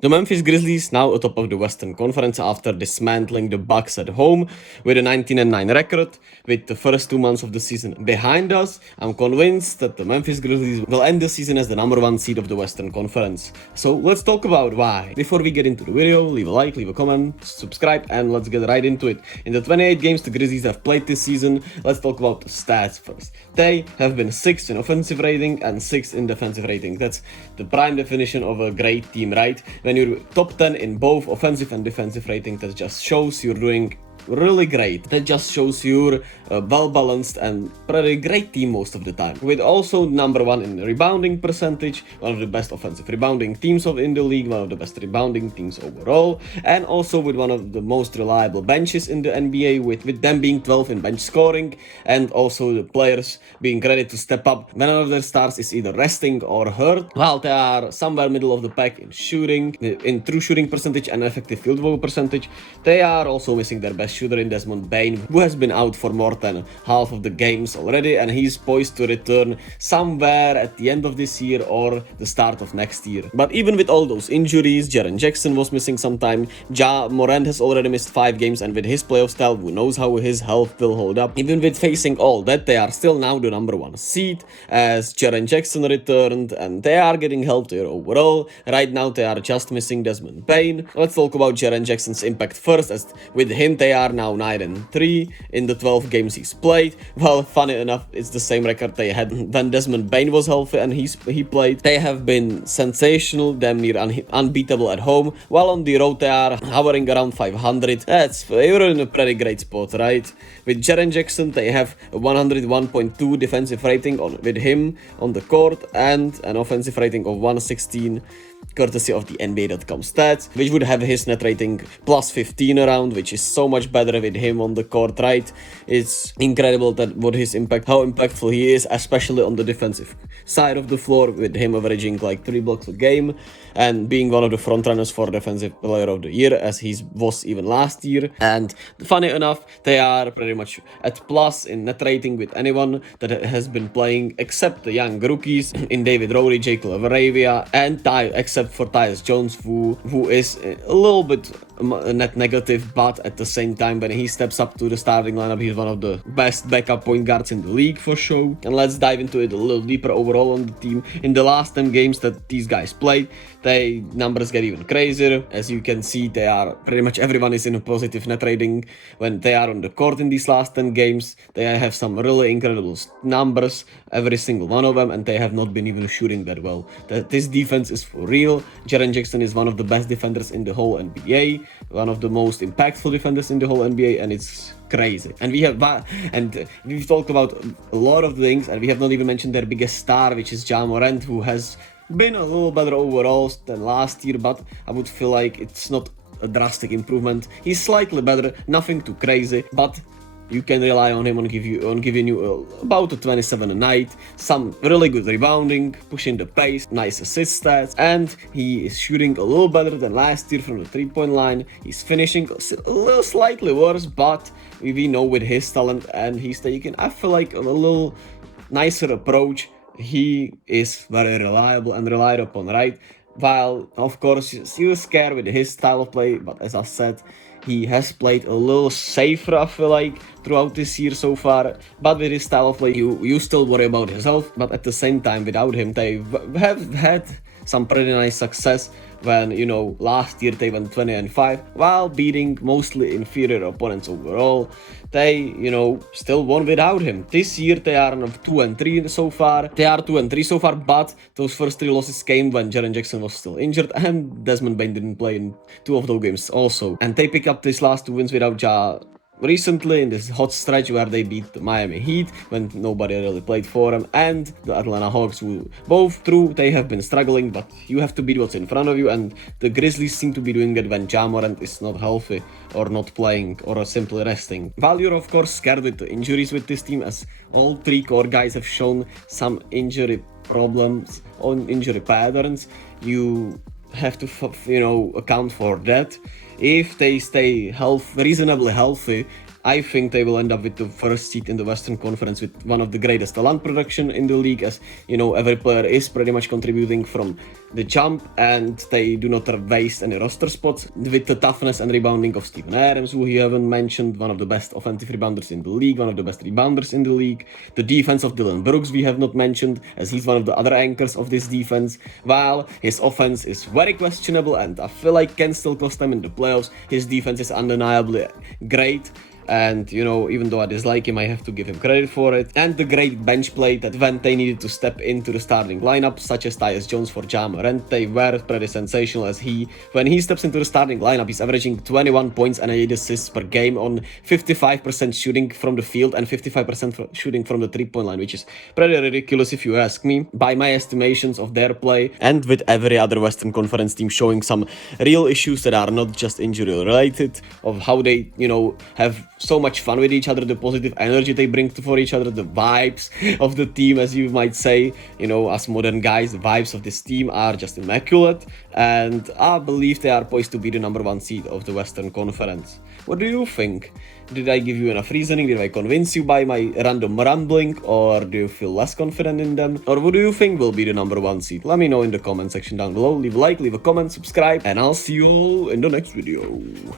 The Memphis Grizzlies now atop of the Western Conference after dismantling the Bucks at home with a 19-9 record. With the first 2 months of the season behind us, I'm convinced that the Memphis Grizzlies will end the season as the number 1 seed of the Western Conference. So let's talk about why. Before we get into the video, leave a like, leave a comment, subscribe, and let's get right into it. In the 28 games the Grizzlies have played this season, let's talk about the stats first. They have been 6th in offensive rating and 6th in defensive rating. That's the prime definition of a great team, right? When you're top 10 in both offensive and defensive rating, that just shows you're doing really great. That just shows you're a well-balanced and pretty great team most of the time. With also number 1 in rebounding percentage, one of the best offensive rebounding teams in the league, one of the best rebounding teams overall, and also with one of the most reliable benches in the NBA, with them being 12 in bench scoring, and also the players being ready to step up when one of their stars is either resting or hurt, while they are somewhere middle of the pack in shooting, in true shooting percentage and effective field goal percentage. They are also missing their best shooter in Desmond Bane, who has been out for more than half of the games already, and he's poised to return somewhere at the end of this year or the start of next year. But even with all those injuries, Jaren Jackson was missing some time, Morant has already missed 5 games, and with his playoff style, who knows how his health will hold up. Even with facing all that, they are still now the number 1 seed, as Jaren Jackson returned, and they are getting healthier overall. Right now, they are just missing Desmond Bane. Let's talk about Jaren Jackson's impact first, as with him, they are now 9-3 in the 12 games he's played. Well, funny enough, it's the same record they had when Desmond Bane was healthy and he played. They have been sensational, damn near unbeatable at home, while on the road they are hovering around 500. You're in a pretty great spot, right? With Jaren Jackson, they have a 101.2 defensive rating with him on the court and an offensive rating of 116. Courtesy of the NBA.com stats, which would have his net rating plus 15 around, which is so much better with him on the court, right? It's incredible that how impactful he is, especially on the defensive side of the floor, with him averaging like 3 blocks a game and being one of the frontrunners for Defensive Player of the Year, as he was even last year. And funny enough, they are pretty much at plus in net rating with anyone that has been playing, except the young rookies in David Rowley, Jake LaRavia, and except for Tyus Jones, who is a little bit net negative, but at the same time, when he steps up to the starting lineup, he's one of the best backup point guards in the league for sure. And let's dive into it a little deeper overall on the team. In the last 10 games that these guys played, they numbers get even crazier. As you can see, they are pretty much everyone is in a positive net rating when they are on the court in these last 10 games. They have some really incredible numbers, every single one of them, and they have not been even shooting that well. This defense is for real. Jaren Jackson is one of the best defenders in the whole NBA, one of the most impactful defenders in the whole NBA, and it's crazy. And we've talked about a lot of things, and we have not even mentioned their biggest star, which is Morant, who has been a little better overall than last year, but I would feel like it's not a drastic improvement. He's slightly better, nothing too crazy, but you can rely on him on giving you about a 27 a night, some really good rebounding, pushing the pace, nice assist stats, and he is shooting a little better than last year from the 3-point line. He's finishing a little slightly worse, but we know with his talent and he's taking, I feel like, a little nicer approach. He is very reliable and relied upon, right? While, of course, you're scared with his style of play, but as I said, he has played a little safer, I feel like, throughout this year so far. But with his style of play, you still worry about his health. But at the same time, without him, they have had some pretty nice success when, last year they went 20-5, while beating mostly inferior opponents overall. They, still won without him. This year they are 2-3 so far. They are 2-3 so far, but those first 3 losses came when Jaren Jackson was still injured and Desmond Bane didn't play in 2 of those games also. And they pick up these last 2 wins without Ja recently in this hot stretch where they beat the Miami Heat when nobody really played for them, and the Atlanta Hawks, who both true they have been struggling, but you have to beat what's in front of you, and the Grizzlies seem to be doing that when Ja Morant is not healthy or not playing or simply resting. While you're of course scared with the injuries with this team, as all 3 core guys have shown some injury problems on injury patterns, you have to account for that. If they stay reasonably healthy, I think they will end up with the first seed in the Western Conference with one of the greatest talent production in the league, as you know, every player is pretty much contributing from the jump, and they do not waste any roster spots with the toughness and rebounding of Steven Adams, who you haven't mentioned, one of the best offensive rebounders in the league, one of the best rebounders in the league. The defense of Dylan Brooks we have not mentioned, as he's one of the other anchors of this defense, while his offense is very questionable and I feel like can still cost them in the playoffs. His defense is undeniably great. And, you know, even though I dislike him, I have to give him credit for it. And the great bench play that when they needed to step into the starting lineup, such as Tyus Jones for Ja Morant, they were pretty sensational, as when he steps into the starting lineup, he's averaging 21 points and 8 assists per game on 55% shooting from the field and 55% shooting from the three-point line, which is pretty ridiculous if you ask me, by my estimations of their play. And with every other Western Conference team showing some real issues that are not just injury related, of how they, you know, have so much fun with each other, the positive energy they bring for each other, the vibes of the team, as you might say. You know, as modern guys, the vibes of this team are just immaculate, and I believe they are poised to be the number 1 seed of the Western Conference. What do you think? Did I give you enough reasoning? Did I convince you by my random rambling, or do you feel less confident in them? Or what do you think will be the number 1 seed? Let me know in the comment section down below. Leave a like, leave a comment, subscribe, and I'll see you all in the next video.